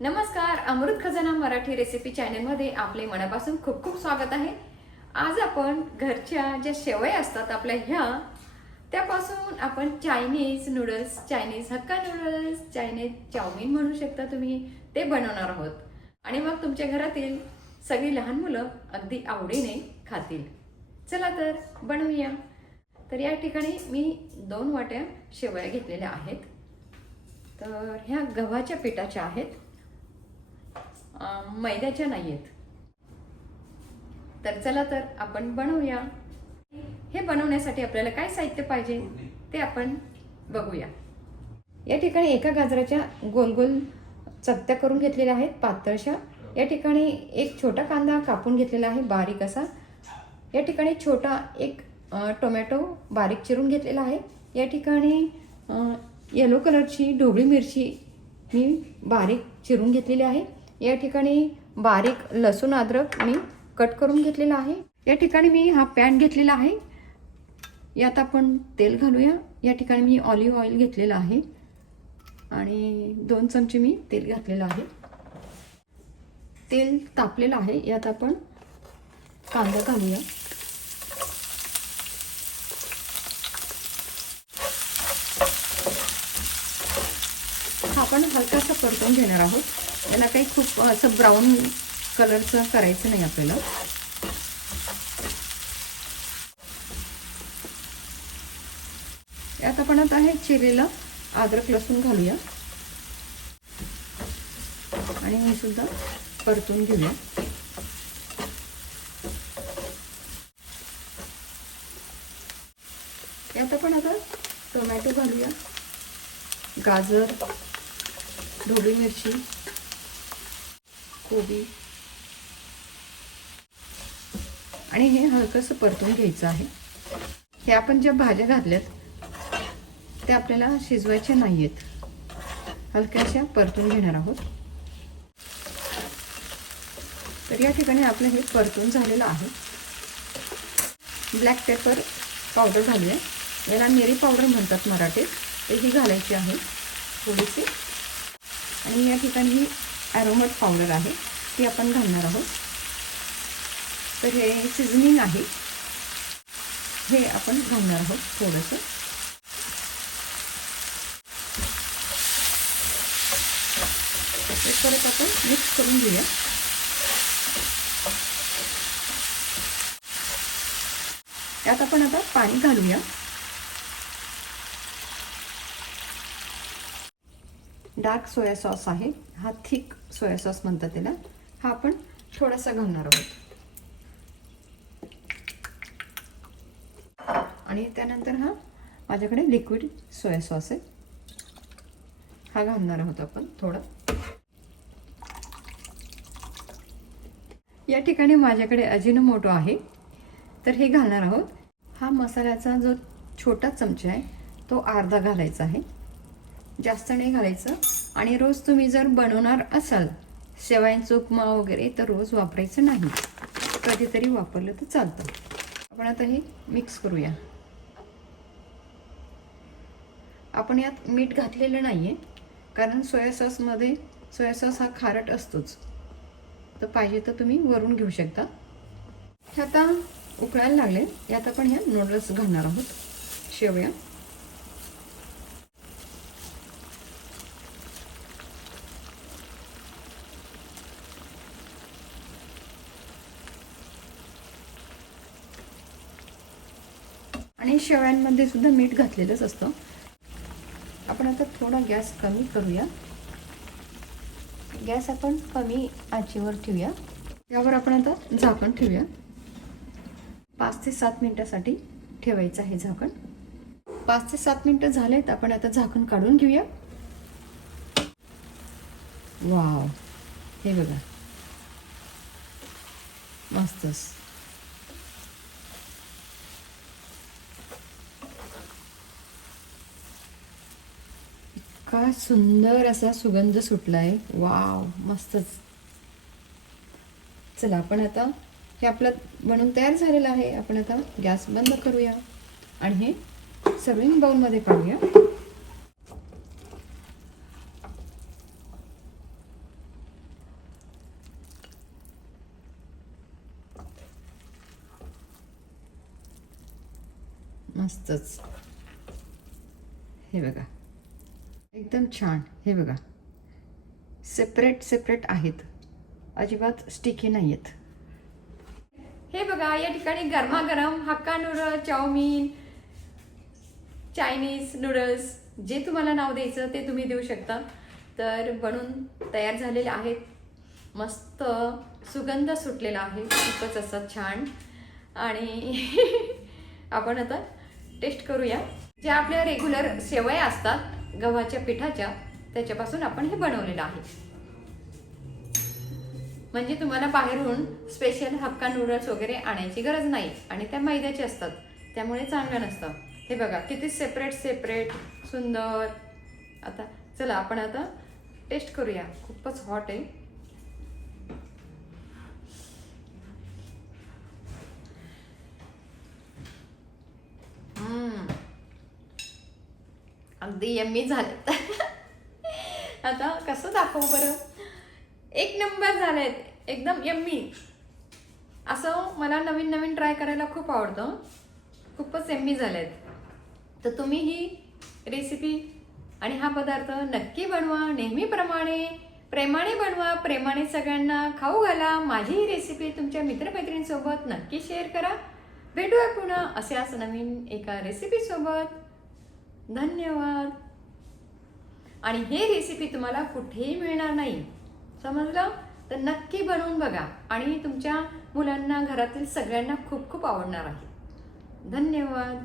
नमस्कार, अमृत खजाना मराठी रेसिपी चॅनलमध्ये आपले मनापासून खूप खूप स्वागत आहे। आज आपण घरच्या ज्या शेवया असतात आपल्या ह्या त्यापासून आपण Chinese noodles, Chinese Hakka noodles, Chinese chow mein म्हणू शकता तुम्ही, ते बनवणार आहोत। आणि मग तुमच्या घरातील सगळी लहान मुलं अगदी आवडीने खातील। चला तर बनवूया। तर या ठिकाणी मी 2 वाट्या शेवया घेतलेल्या आहेत। तर ह्या गव्हाच्या पिठाच्या आहेत, मैद्याच्या नाही आहेत। तर चला तर आपण बनवूया। हे बनवण्यासाठी आपल्याला काय साहित्य पाहिजे ते आपण बघूया। या ठिकाणी एका गाजराच्या गोल गोल चकत्या करून घेतलेल्या आहेत पातळशा। या ठिकाणी एक छोटा कांदा कापून घेतलेला आहे बारीक असा। या ठिकाणी छोटा एक टोमॅटो बारीक चिरून घेतलेला आहे। या ठिकाणी येलो कलरची ढोबळी मिरची मी बारीक चिरून घेतलेली आहे। या ठिकाणी बारीक लसूण अद्रक मी कट करून घेतलेला आहे। या ठिकाणी मी हा पॅन घेतलेला आहे, यात आपण तेल घालूया। या ठिकाणी मी ऑलिव्ह ऑइल घेतलेला आहे आणि 2 चमचे मी तेल घातलेलं आहे। तेल तापलेलं आहे, यात आपण कांदा घालूया। आपण हलकासा परतून घेणार आहोत, याला काही खूप असं ब्राऊन कलरचं करायचं नाही आपल्याला। यात आपण आता हे चिरलेलं अद्रक लसूण घालूया आणि हे सुद्धा परतून घेऊया। यात आपण आता टोमॅटो घालूया, गाजर, ढोबळी मिरची, कोबी आणि हे हलकंसं परतून घ्यायचं आहे। हे आपण ज्या भाज्या घातल्यात ते आपल्याला शिजवायचे नाहीयेत, हलक्याशा परतून घेणार आहोत। तर या ठिकाणी आपलं हे परतून झालेलं आहे। ब्लॅक पेपर पावडर घालूया, याला मिरी पावडर म्हणतात मराठीत, ते ही घालायची आहे थोडीशी। आणि या ठिकाणी ही ॲरोमेट पावडर आहे, ती आपण घालणार आहोत। तर हे सीझनिंग आहे, हे आपण घालणार आहोत थोडंसं। ते परत आपण मिक्स करून घेऊया। यात आपण आता पाणी घालूया। डार्क सोया सॉस आहे, हा थिक सोया सॉस म्हणतात त्याला, हा आपण थोडासा घालणार आहोत। आणि त्यानंतर हा माझ्याकडे लिक्विड सोया सॉस आहे, हा घालणार आहोत आपण थोडा। या ठिकाणी माझ्याकडे अजिनोमोटो आहे, तर हे घालणार आहोत। हा मसाल्याचा जो छोटा चमचा आहे तो अर्धा घालायचा आहे, जास्त नाही घालायचं। आणि रोज तुम्ही जर बनवणार असाल शेवयांचा उपमा वगैरे तर रोज वापरायचं नाही, कधीतरी वापरलं तर चालतं। आपण आता हे मिक्स करूया। आपण यात मीठ घातलेलं नाही आहे, कारण सोया सॉसमध्ये सोया सॉस हा खारट असतोच, तर पाहिजे तर तुम्ही वरून घेऊ शकता। हे आता उकळायला लागले, यात आपण ह्या नूडल्स घालणार आहोत, शेवया। आणि शेवयांमध्ये सुद्धा मीठ घातलेलंच असतं। आपण आता थोडा गॅस कमी करूया, गॅस आपण कमी आचेवर ठेवूया। यावर आपण आता झाकण ठेवूया, 5 ते 7 मिनिटासाठी ठेवायचं आहे झाकण। 5 ते 7 मिनिटं झालेत, आपण आता झाकण काढून घेऊया। वाव, हे बघा मस्तच। इतका सुंदर असा सुगंध सुटलाय, वाव मस्तच। चला आपण आता हे आपलं बनवून तयार झालेलं आहे, आपण आता गॅस बंद करूया आणि हे सर्विंग बाउलमध्ये काढूया। मस्तच. हे बघा एकदम छान. हे बघा सेपरेट सेपरेट आहेत, अजिबात स्टिकी नाही आहेत. हे बघा या ठिकाणी गरमागरम Hakka noodles, chow mein, Chinese noodles, जे तुम्हाला नाव द्यायचं ते तुम्ही देऊ शकता. तर बनून तयार झालेले आहेत. मस्त सुगंध सुटलेला आहे, खूपच असा छान. आणि आपण आता टेस्ट करूया. ज्या आपल्या रेग्युलर शेवया असतात गव्हाच्या पिठाच्या, त्याच्यापासून आपण हे बनवलेलं आहे. म्हणजे तुम्हाला बाहेरून स्पेशल हक्का नूडल्स वगैरे आणायची गरज नाही. आणि त्या मैद्याचे असतात, त्यामुळे चांगलं नसतं. हे बघा किती सेपरेट सेपरेट सुंदर. आता चला आपण आता टेस्ट करूया. खूपच हॉट आहे. अगदी यम्मी झालेत. आता कसं दाखवू बरं. एक नंबर झालेत, एकदम यम्मी. असं मला नवीन नवीन ट्राय करायला खूप आवडतं. खूपच यम्मी झालेत. तर तुम्ही ही रेसिपी आणि हा पदार्थ नक्की बनवा. नेहमीप्रमाणे प्रेमाने बनवा, प्रेमाने सगळ्यांना खाऊ घाला. माझी ही रेसिपी तुमच्या मित्रमैत्रिणींसोबत नक्की शेअर करा. भेटूया पुन्हा अशाच नवीन एका रेसिपीसोबत. धन्यवाद. आणि हे रेसिपी तुम्हाला कुठेही मिळणार नाही, समजलं? तर नक्की बनवून बघा आणि तुमच्या मुलांना, घरातील सगळ्यांना खूप खूप आवडणार आहे. धन्यवाद.